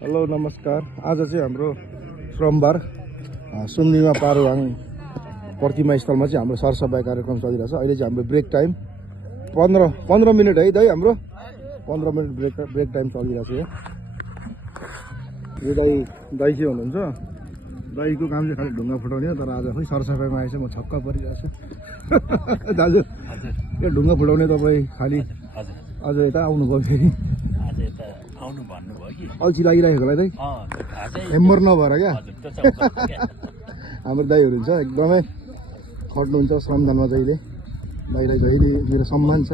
Hello नमस्कार। आज चाहिँ हाम्रो श्रमबार सुम्निमा पारुवाङ प्रतिमा स्थलमा चाहिँ हाम्रो सरसफाइ कार्यक्रम चलिरहेछ। अहिले चाहिँ हाम्रो ब्रेक टाइम 15 मिनट है दाइ, हाम्रो 15 मिनट ब्रेक टाइम चलिरहेछ। यो दाइ के हुनुहुन्छ, दाइको काम चाहिँ खालि ढुङ्गा फुटाउने हो, तर आज खै सरसफाइमा आएछ म छक्क परिरहेछु। दाजु यो ढुङ्गा फुटाउने तपाईँ खालि आज यता आउनुभयो, फेरि आउनु भन्नुभयो कि अल्छी लागिरहेको होला दाइ, हेम्बर नभएर क्या। हाम्रो दाइहरू हुन्छ एकदमै खट्नुहुन्छ श्रमदानमा, जहिले दाइलाई जहिले मेरो सम्मान छ।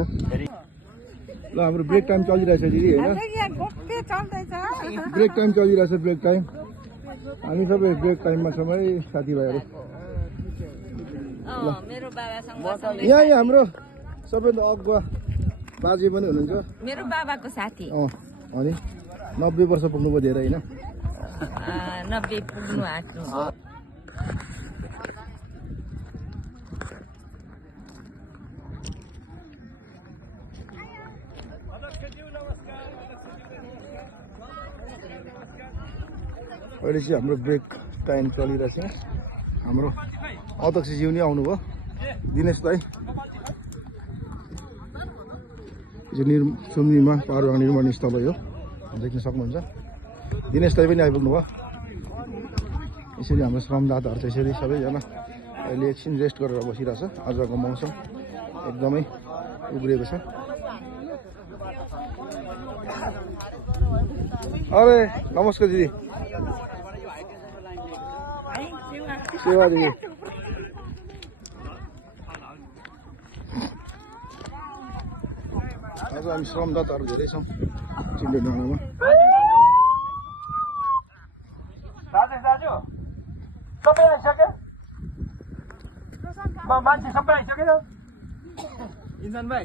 ल हाम्रो ब्रेक टाइम चलिरहेछ दिदी, होइन ब्रेक टाइम चलिरहेछ। ब्रेक टाइम हामी सबै ब्रेक टाइममा छौँ है साथीभाइहरू। यहाँ हाम्रो सबैभन्दा अगुवा बाजे पनि हुनुहुन्छ, मेरो बाबाको साथी। अनि 90 वर्ष पुग्नुभयो धेरै, होइन 90 पुग्नु आँट्नु। अहिले चाहिँ हाम्रो ब्रेक टाइम चलिरहेछ। हाम्रो अध्यक्षज्यू नि आउनुभयो, दिनेश दाई सुम्निमा पारुवाङ निर्माण स्थल हो, यो देख्न सक्नुहुन्छ। दिनेश दाई पनि आइपुग्नु भयो। यसरी हाम्रो श्रमदाताहरू चाहिँ यसरी सबैजना अहिले एकछिन रेस्ट गरेर बसिरहेछ। आजको मौसम एकदमै उग्रिएको छ। अरे नमस्कार दिदी, सेवा दिदी। आज हामी श्रमदाताहरू धेरै छौँ चिन्डे डाँडामा। दाजु सबै आइसक्यो, मान्छे सबै आइसक्यो। इन्सान भाइ